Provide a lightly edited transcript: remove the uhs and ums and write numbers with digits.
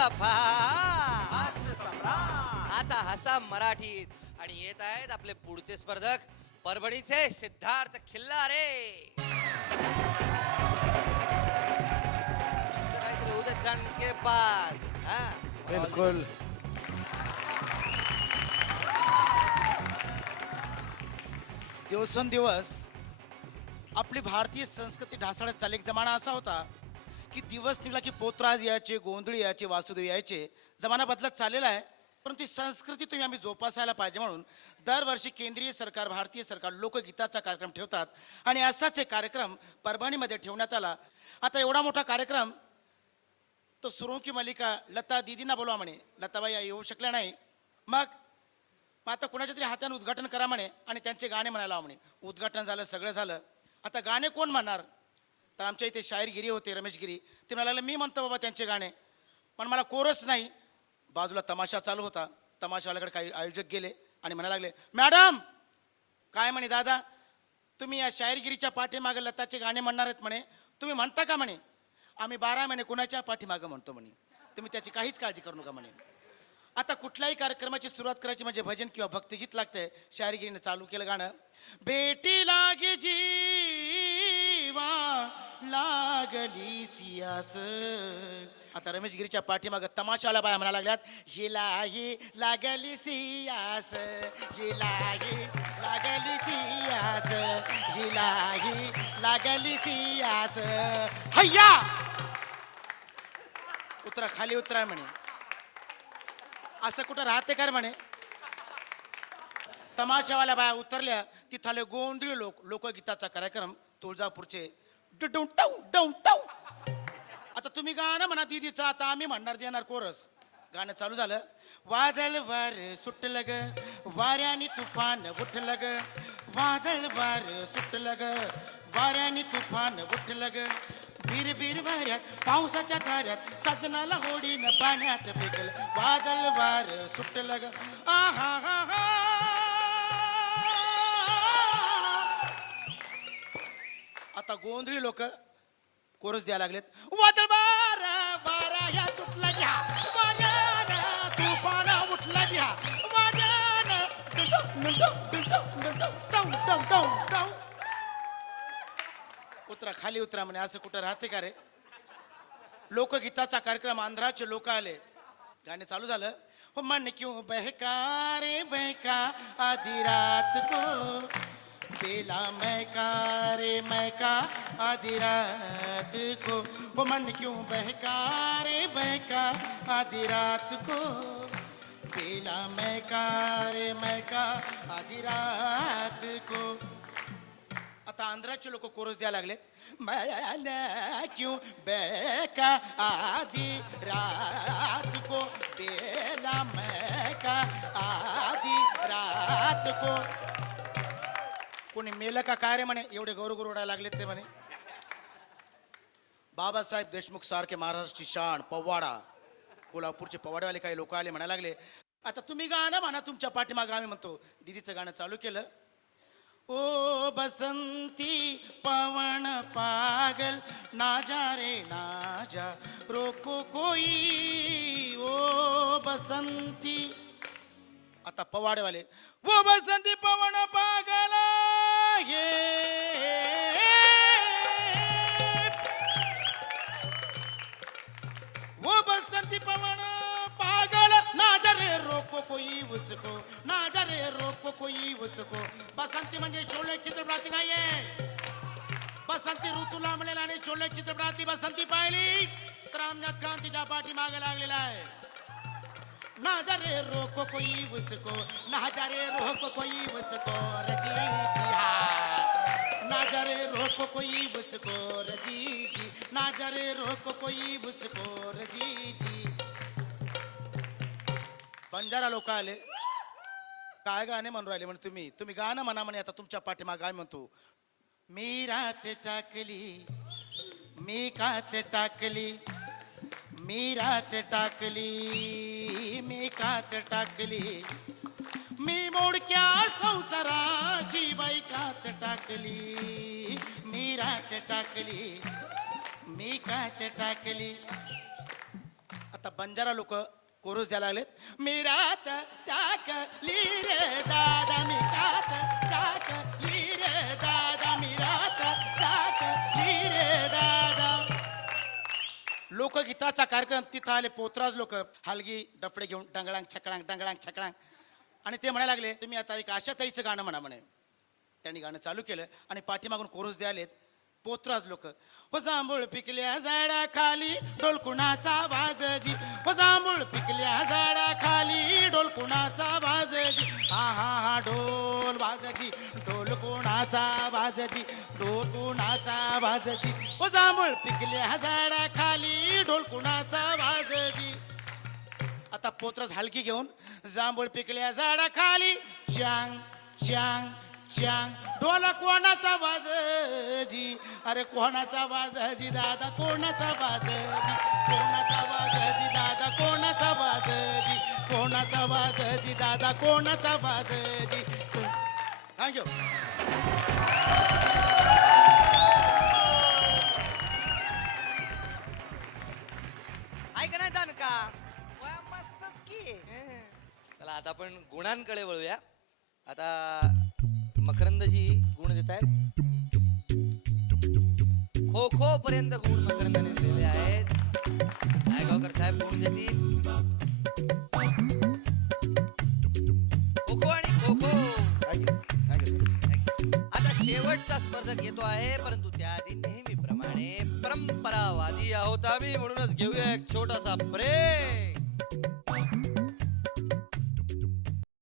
तुमचा हास्य सम्राट. आता हसा मराठीत आणि येत आहेत आपले पुढचे स्पर्धक परभणीचे सिद्धार्थ खिल्लारे. काहीतरी उदय दणकेबाज. हा बिलकुल. दिवसेंदिवस आपली भारतीय संस्कृती ढासळत चालली. एक जमाना असा होता की दिवस निघला की पोतराज यायचे, गोंधळी यायचे, वासुदेव यायचे. जमाना बदलत चाललेला आहे, परंतु ही संस्कृती तुम्ही आम्ही जोपासायला पाहिजे म्हणून दरवर्षी केंद्रीय सरकार, भारतीय सरकार लोकगीताचा कार्यक्रम ठेवतात आणि असाच एक कार्यक्रम परभणीमध्ये ठेवण्यात आला. आता एवढा मोठा कार्यक्रम तो सुरोंकी मल्लिका लता दीदींना बोलवा म्हणे. लताबाई येऊ शकल्या नाही. मग आता कुणाच्या तरी हाताने उद्घाटन करा म्हणे आणि त्यांचे गाणे म्हणायला हवं म्हणे. उद्घाटन झालं, सगळं झालं. आता गाणे कोण म्हणणार? तर आमच्या इथे शाहीरगिरी होते, रमेश गिरी. ते म्हणायला लागले मी म्हणतो बाबा त्यांचे गाणे, पण मला कोरस नाही. बाजूला तमाशा चालू होता. तमाशावाल्याकडे काही आयोजक गेले आणि म्हणायला लागले, मॅडम काय म्हणे दादा, तुम्ही या शाहीरगिरीच्या पाठीमागे लताचे गाणे म्हणणार आहेत म्हणे, तुम्ही म्हणता का म्हणे? आम्ही 12 महिने कुणाच्या पाठीमागं म्हणतो म्हणे, तुम्ही त्याची काहीच काळजी करू नका म्हणे. आता कुठल्याही कार्यक्रमाची सुरुवात करायची म्हणजे भजन किंवा भक्तिगीत लागतंय. शाहीरगिरीने चालू केलं गाणं, बेटी लागे जीवा लागली सियास. आता रमेश गिरीच्या पाठीमागं तमाशाला बाया म्हणा लागल्यात, हिलाही लागली सियास, हिलाही लागली सियास, हिलाही लागली सियास. हैया उतरा, खाली उतरा म्हणे. असं कुठं राहते का म्हणे? तमाशावाल्या बाया उतरल्या. तिथले गोंधळी लोकगीताचा कार्यक्रम तुळजापूरचे डुडुं टाऊ डाऊ टाऊ. आता तुम्ही गाणं म्हणा दीदीचं, आता आम्ही म्हणणार देणार कोरस. गाणं चालू झालं. वादळ वार सुटलं ग, वाऱ्याने तुफान उठलं ग, वादळ वार सुटलं ग, वाऱ्याने तुफान उठलं ग, बीर बीर वाऱ्यात पावसाच्या धाऱ्यात सजनाला होडीनं पाण्यात फेकलं, वादळ वार सुटलं ग. आहा हा हा. आता गोंधळी लोक कोरस द्यायला लागलेत. वादळ वार वारा ह्या सुटला घ्या, वाऱ्यानं तुफान उठला घ्या, वाऱ्यानं उतरा, खाली उतरा म्हणे. असं कुठं राहते का रे? लोकगीताचा कार्यक्रम, आंध्राचे लोक आले. गाणे चालू झालं. हो मन क्यों बहका रे बहका आधी रात को, बेला महका रे महका आधी रात को, हो मन क्यों बहका रे बहका आधी रात को, बेला महका रे महका आधी रात को. आता आंध्राचे लोक कोरस द्यायला लागलेत. मैं क्यों बेका आधी रात को, बेला महका आधी रात को. कोणी मेलं का काय रे म्हणे, एवढे गौरव उडायला लागलेत ते म्हणे. बाबासाहेब देशमुख सारखे महाराष्ट्राची शान पवाडा, कोल्हापूरचे पवाडेवाले काही लोक आले, म्हणायला लागले, आता तुम्ही गाणं म्हणा तुमच्या पाठीमागं आम्ही म्हणतो. दीदीचं गाणं चालू केलं. ओ बसंती पवन पागल ना जा रे ना जा, रोको कोई ओ बसंती. आता पवाडेवाले, वो बसंती पवन पागल ये, वो बसंती पवन पागल ना जा रे रोको कोई उसको, ना जा रे रोको कोई उसको. बसंती म्हणजे शोले चित्रपटाची नाहीये. बसंती ऋतू लांबलेला आणि शोले चित्रपटातली बसंती पाहिली तर अमजद खान तिच्या पाठीमागे लागलेला आहे. ना जा रे रोको कोई उसको, ना जा रे रोको कोई उसको रजी जी, हा ना जा रे रोको कोई उसको रजी जी, ना जा रे रोको कोई उसको रजी जी. बंजारा लोक आले. काय गाणे म्हणून राहिले म्हणे तुम्ही, तुम्ही गाणं म्हणा म्हणे. आता तुमच्या पाठीमागे आम्ही म्हणतो. मी रात टाकली, मी कात टाकली, मी रात टाकली, मी कात टाकली, मी मोडक्या संसाराची बाई कात टाकली, मी रात टाकली, मी कात टाकली. आता बंजारा लोक कोरस द्यायला लागलेत. मी रात टाकली रे दादा, मी रात टाकली रे दादा, मी रात टाकली रे दादा. लोकगीताचा कार्यक्रम तिथं आले पोतराज लोक हलगी डफडे घेऊन डंगळांग छकळांग डंगळांग छकळांग. आणि ते म्हणायला लागले तुम्ही आता एक आशाताईचं गाणं म्हणा म्हणे. त्यांनी गाणं चालू केलं आणि पाठीमागून कोरस द्यालेत पोतराज लोक. हो जांभूळ पिकल्या झाडाखाली डोल कुणाचा वाजजी, हो जांभूळ पिकल्या झाडाखाली डोल कुणाचा वाजजी, हा हा हा ढोल वाजजी, ढोल कोणाचा वाजजी, ढोल कोणाचा वाजजी. हो जांभूळ पिकल्या झाडाखाली ढोल कुणाचा वाजजी. आता पोतराज हलकी घेऊन जांभूळ पिकल्या झाडाखाली चांग चांग चांग, ढोल कोणाचा वाजजी, अरे कोणाचा वाजजी दादा, कोणाचा वाजजी, कोणाचा वाजजी दादा, कोणाचा वाजजी, कोणाचा वाजजी दादा, कोणाचा वाजजी. थँक्यू. ऐक नाही दानका, वा, मस्तच की. चला आता आपण गुणांकडे वळूया. आता मकरंदजी गुण देत आहेत. खो खो पर्यंत गुण मकरंदने दिलेले आहेत. नायगावकर साहेब गुण देतील. खो खो आणि खो खो. आता शेवटचा स्पर्धक येतो आहे, परंतु त्याआधी नेहमीप्रमाणे परंपरावादी आहोत आम्ही, म्हणूनच घेऊया एक छोटासा ब्रेक.